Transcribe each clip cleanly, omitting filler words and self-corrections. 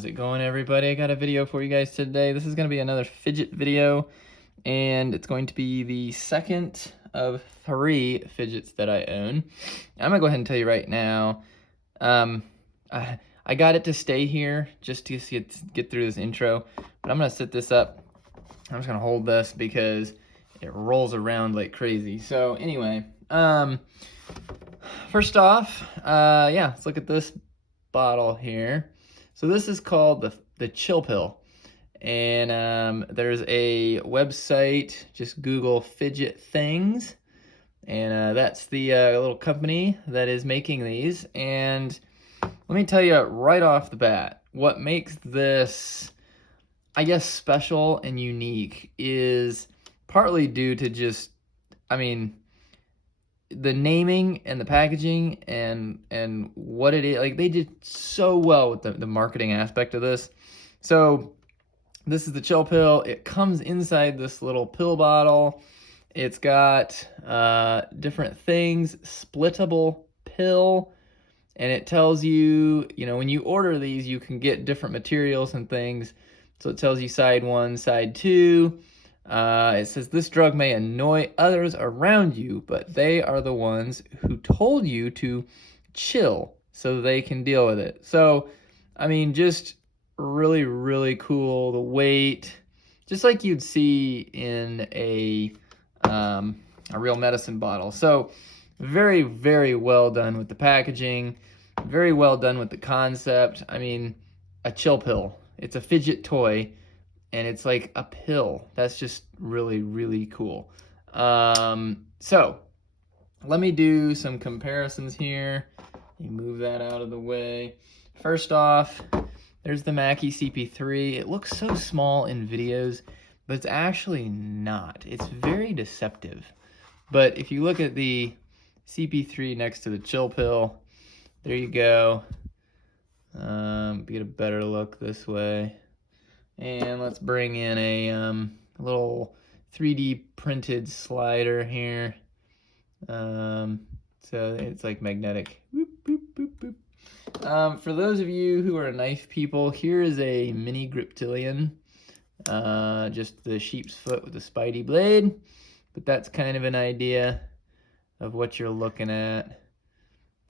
How's it going, everybody? I got a video for you guys today. This is going to be another fidget video, and it's going to be the second of 3 fidgets that I own. I'm going to go ahead and tell you right now, I got it to stay here just to get through this intro, but I'm going to set this up. I'm just going to hold this because it rolls around like crazy. So anyway, first off, yeah, let's look at this bottle here. So this is called the Chill Pill, and there's a website. Just Google FidgetThings, and that's the little company that is making these. And let me tell you right off the bat, what makes this, I guess, special and unique is partly due to just, I mean, the naming and the packaging and what it is. Like, they did so well with the marketing aspect of this. So this is the Chill Pill. It comes inside this little pill bottle. It's got different things, splittable pill, and it tells you, when you order these, you can get different materials and things. So it tells you side 1, side 2. It says this drug may annoy others around you, but they are the ones who told you to chill so they can deal with it. So, I mean, just really, really cool. The weight, just like you'd see in a real medicine bottle. So, very, very well done with the packaging. Very well done with the concept. I mean, a chill pill. It's a fidget toy. And it's like a pill. That's just really, really cool. So let me do some comparisons here. You move that out of the way. First off, there's the Mackie CP3. It looks so small in videos, but it's actually not. It's very deceptive. But if you look at the CP3 next to the Chill Pill, there you go. Get a better look this way. And let's bring in a little 3D printed slider here. So it's like magnetic. Boop, boop, boop, boop. For those of you who are knife people, here is a mini Griptilian. Just the sheep's foot with a spidey blade. But that's kind of an idea of what you're looking at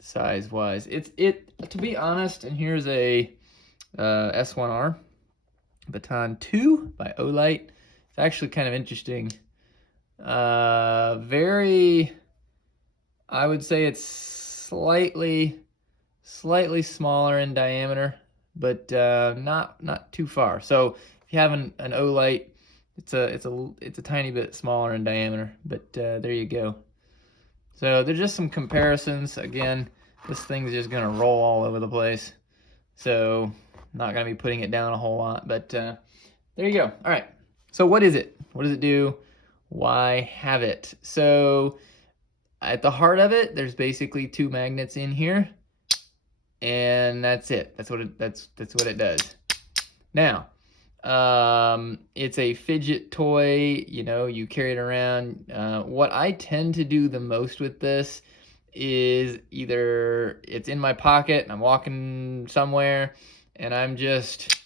size-wise. To be honest, and here's a S1R. Baton 2 by Olight. It's actually kind of interesting. Very, I would say it's slightly smaller in diameter, but not too far. So if you have an Olight, it's a tiny bit smaller in diameter, but there you go. So there's just some comparisons. Again, this thing's just gonna roll all over the place. So not going to be putting it down a whole lot, but there you go. All right, so what is it? What does it do? Why have it? So at the heart of it, there's basically 2 magnets in here, and that's it. That's what it does. Now, it's a fidget toy. You carry it around. What I tend to do the most with this is either it's in my pocket and I'm walking somewhere, and I'm just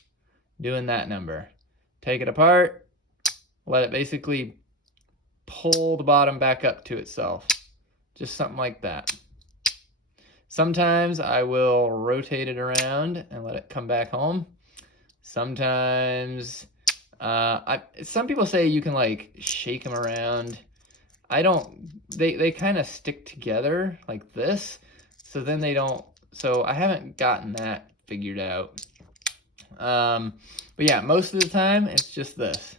doing that number. Take it apart, let it basically pull the bottom back up to itself. Just something like that. Sometimes I will rotate it around and let it come back home. Sometimes, some people say you can like shake them around. I don't, they kind of stick together like this. So then they don't, so I haven't gotten that figured out. But yeah, most of the time it's just this,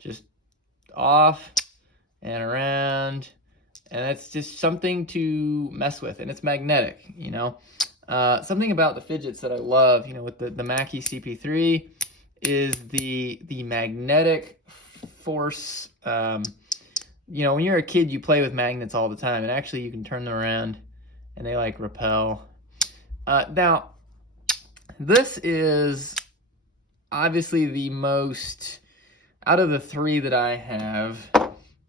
just off and around, and that's just something to mess with, and it's magnetic. Something about the fidgets that I love, with the Mackie CP3 is the magnetic force. When you're a kid, you play with magnets all the time, and actually you can turn them around and they like repel. Now, this is obviously the most, out of the 3 that I have,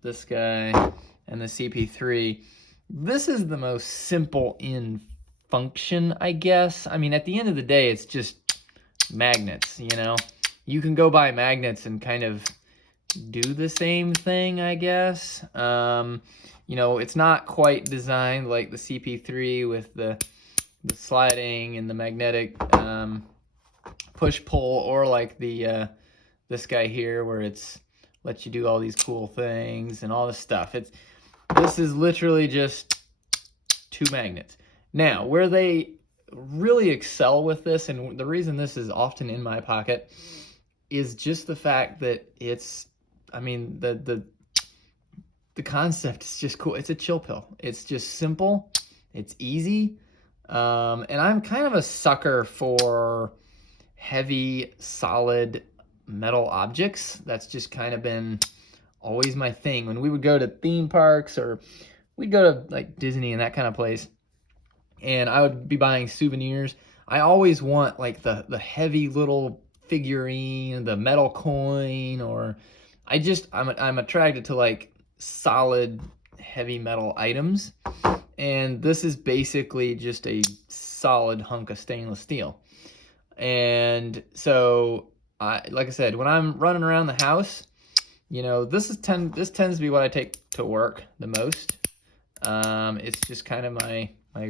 this guy and the CP3, this is the most simple in function, I guess. I mean, at the end of the day, it's just magnets, You can go buy magnets and kind of do the same thing, I guess. It's not quite designed like the CP3 with the sliding and the magnetic push-pull, or like the this guy here where it's lets you do all these cool things and all this stuff. This is literally just 2 magnets. Now, where they really excel with this, and the reason this is often in my pocket, is just the fact that the concept is just cool. It's a chill pill. It's just simple. It's easy. And I'm kind of a sucker for heavy, solid metal objects. That's just kind of been always my thing. When we would go to theme parks, or we'd go to like Disney and that kind of place, and I would be buying souvenirs, I always want like the heavy little figurine, the metal coin, or I'm attracted to like solid heavy metal items. And this is basically just a solid hunk of stainless steel. And so, like I said, when I'm running around the house, this tends to be what I take to work the most. It's just kind of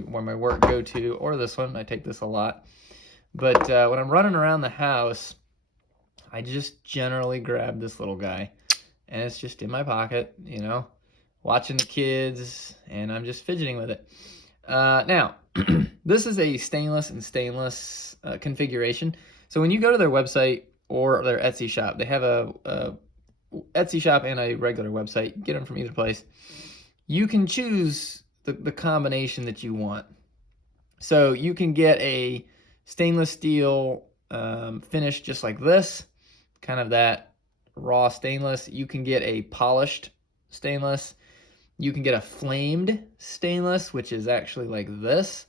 where my work go to, or this one, I take this a lot. But when I'm running around the house, I just generally grab this little guy, and it's just in my pocket, watching the kids, and I'm just fidgeting with it. Now, this is a stainless configuration. So when you go to their website or their Etsy shop, they have a Etsy shop and a regular website. Get them from either place. You can choose the combination that you want. So you can get a stainless steel finish just like this, kind of that raw stainless. You can get a polished stainless. You can get a flamed stainless, which is actually like this.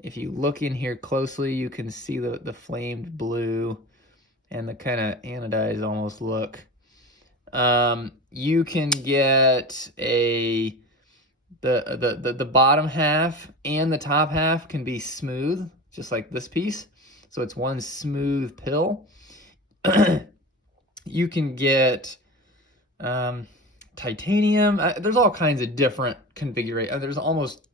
If you look in here closely, you can see the flamed blue and the kind of anodized almost look. You can get the bottom half and the top half can be smooth, just like this piece. So it's one smooth pill. You can get titanium. There's all kinds of different configurations. There's almost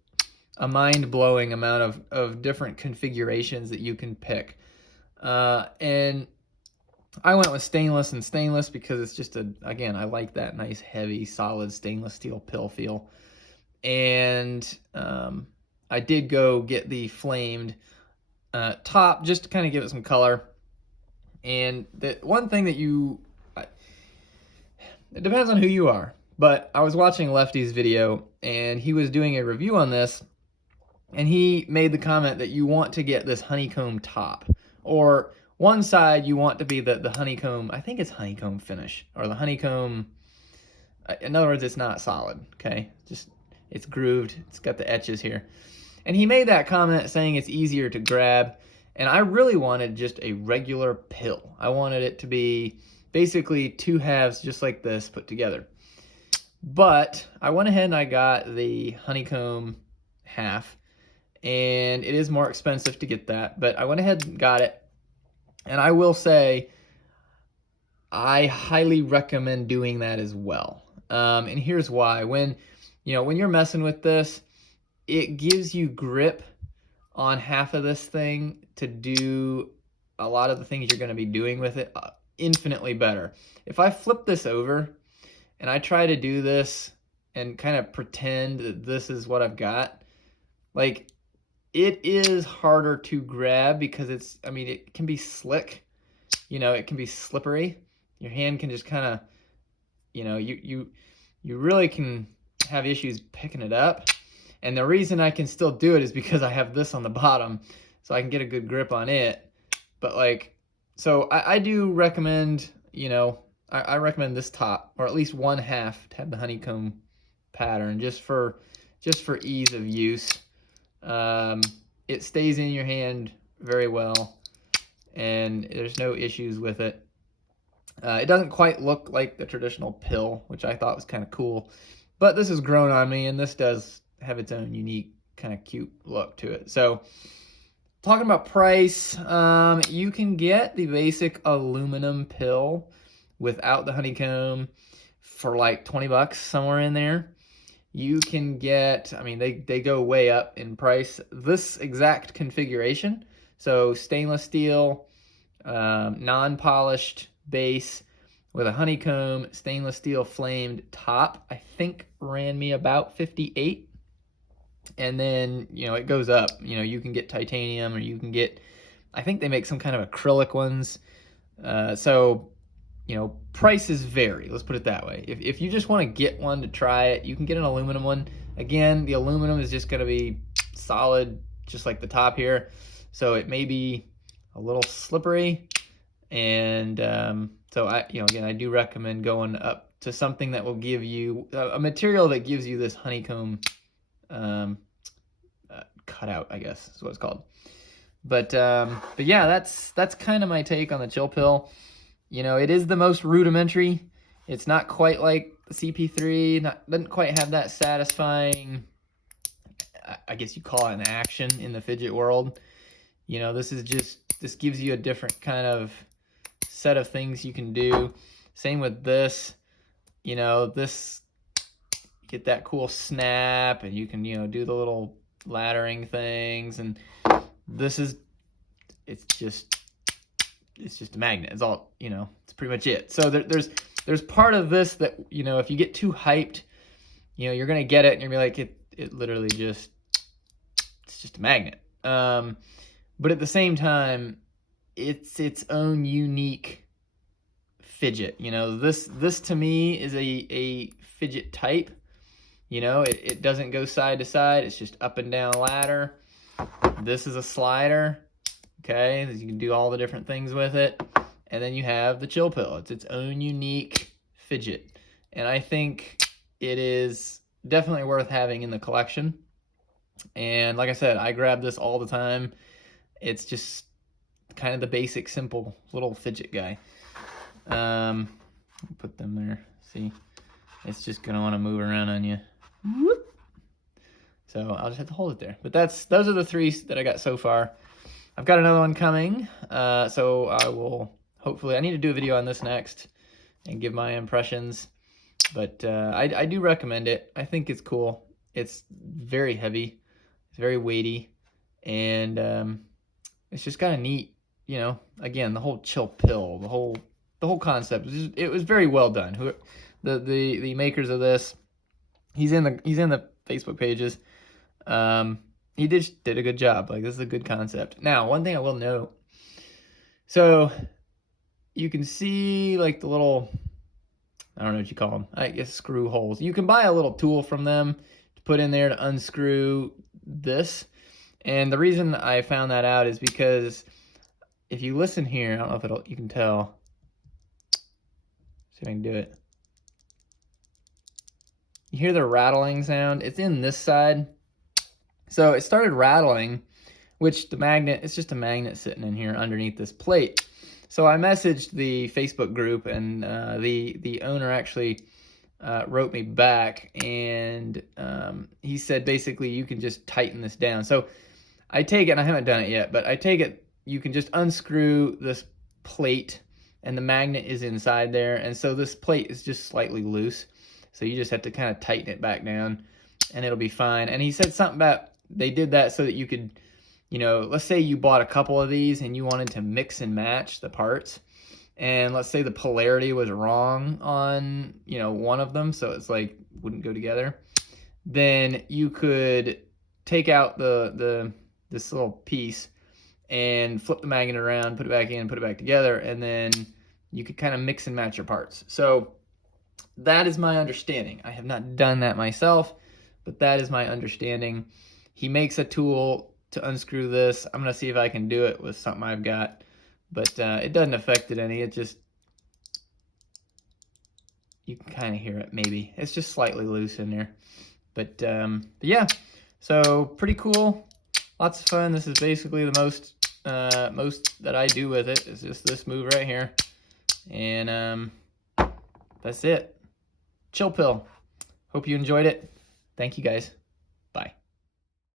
a mind-blowing amount of different configurations that you can pick. And I went with stainless because it's just again, I like that nice, heavy, solid stainless steel pill feel. And I did go get the flamed top just to kind of give it some color. And the one thing that it depends on who you are, but I was watching Lefty's video, and he was doing a review on this, and he made the comment that you want to get this honeycomb top, or one side you want to be the honeycomb, I think it's honeycomb finish, or the honeycomb, in other words, it's not solid, okay? It's grooved, it's got the etches here. And he made that comment saying it's easier to grab, and I really wanted just a regular pill. I wanted it to be basically 2 halves just like this put together. But I went ahead and I got the honeycomb half, and it is more expensive to get that, but I went ahead and got it. And I will say, I highly recommend doing that as well. And here's why. When you're messing with this, it gives you grip on half of this thing to do a lot of the things you're going to be doing with it infinitely better. If I flip this over and I try to do this and kind of pretend that this is what I've got, like, it is harder to grab because it can be slick, it can be slippery. Your hand can just kind of, you really can have issues picking it up. And the reason I can still do it is because I have this on the bottom, so I can get a good grip on it. But so I do recommend, I recommend this top, or at least one half, to have the honeycomb pattern, just for ease of use. It stays in your hand very well, and there's no issues with it. It doesn't quite look like the traditional pill, which I thought was kind of cool, but this has grown on me, and this does have its own unique kind of cute look to it. So talking about price, you can get the basic aluminum pill without the honeycomb for like 20 bucks, somewhere in there. You can get, I mean, they go way up in price. This exact configuration, so stainless steel, non-polished base with a honeycomb stainless steel flamed top, I think ran me about 58. And then, you know, it goes up. You know, you can get titanium, or you can get, I think they make some kind of acrylic ones. So, you know, prices vary. Let's put it that way. If you just want to get one to try it, you can get an aluminum one. Again, the aluminum is just going to be solid, just like the top here. So it may be a little slippery. And so again, I do recommend going up to something that will give you a material that gives you this honeycomb cutout, I guess is what it's called. But yeah, that's kind of my take on the chill pill. You know, it is the most rudimentary. It's not quite like the CP3. Doesn't quite have that satisfying, I guess you call it, an action in the fidget world. You know, this gives you a different kind of set of things you can do. Same with this. You know, this, get that cool snap, and you can, you know, do the little laddering things. And this is, it's just a magnet. It's all, you know, it's pretty much it. So there's part of this that, you know, if you get too hyped, you know, you're gonna get it and you're gonna be like, it literally just, it's just a magnet. But at the same time, it's its own unique fidget. You know, this to me is a fidget type. You know, it doesn't go side to side. It's just up and down ladder. This is a slider. Okay, you can do all the different things with it. And then you have the chill pill. It's its own unique fidget. And I think it is definitely worth having in the collection. And like I said, I grab this all the time. It's just kind of the basic, simple little fidget guy. Put them there. See, it's just gonna want to move around on you. Whoop. So I'll just have to hold it there. But those are the three that I got so far. I've got another one coming, so I will hopefully, I need to do a video on this next and give my impressions. But I do recommend it. I think it's cool. It's very heavy. It's very weighty, and it's just kind of neat. You know, again, the whole chill pill, the whole concept. It was very well done. The makers of this, he's in the Facebook pages. He did a good job. Like, this is a good concept. Now, one thing I will note. So you can see like the little, I don't know what you call them, I guess screw holes. You can buy a little tool from them to put in there to unscrew this. And the reason I found that out is because if you listen here, I don't know if you can tell. See if I can do it. You hear the rattling sound? It's in this side. So it started rattling, which the magnet, it's just a magnet sitting in here underneath this plate. So I messaged the Facebook group, and the owner actually wrote me back, and he said basically you can just tighten this down. So I take it, and I haven't done it yet, but I take it you can just unscrew this plate, and the magnet is inside there, and so this plate is just slightly loose. So you just have to kind of tighten it back down, and it'll be fine. And he said something about they did that so that you could, you know, let's say you bought a couple of these and you wanted to mix and match the parts, and let's say the polarity was wrong on, you know, one of them, so it's like wouldn't go together, then you could take out this little piece and flip the magnet around, put it back in, put it back together, and then you could kind of mix and match your parts. So that is my understanding. I have not done that myself, but that is my understanding. He makes a tool to unscrew this. I'm going to see if I can do it with something I've got, but it doesn't affect it any. It just, you can kind of hear it maybe. It's just slightly loose in there. But yeah, so pretty cool. Lots of fun. This is basically the most that I do with it is just this move right here. And that's it. Chill pill. Hope you enjoyed it. Thank you guys.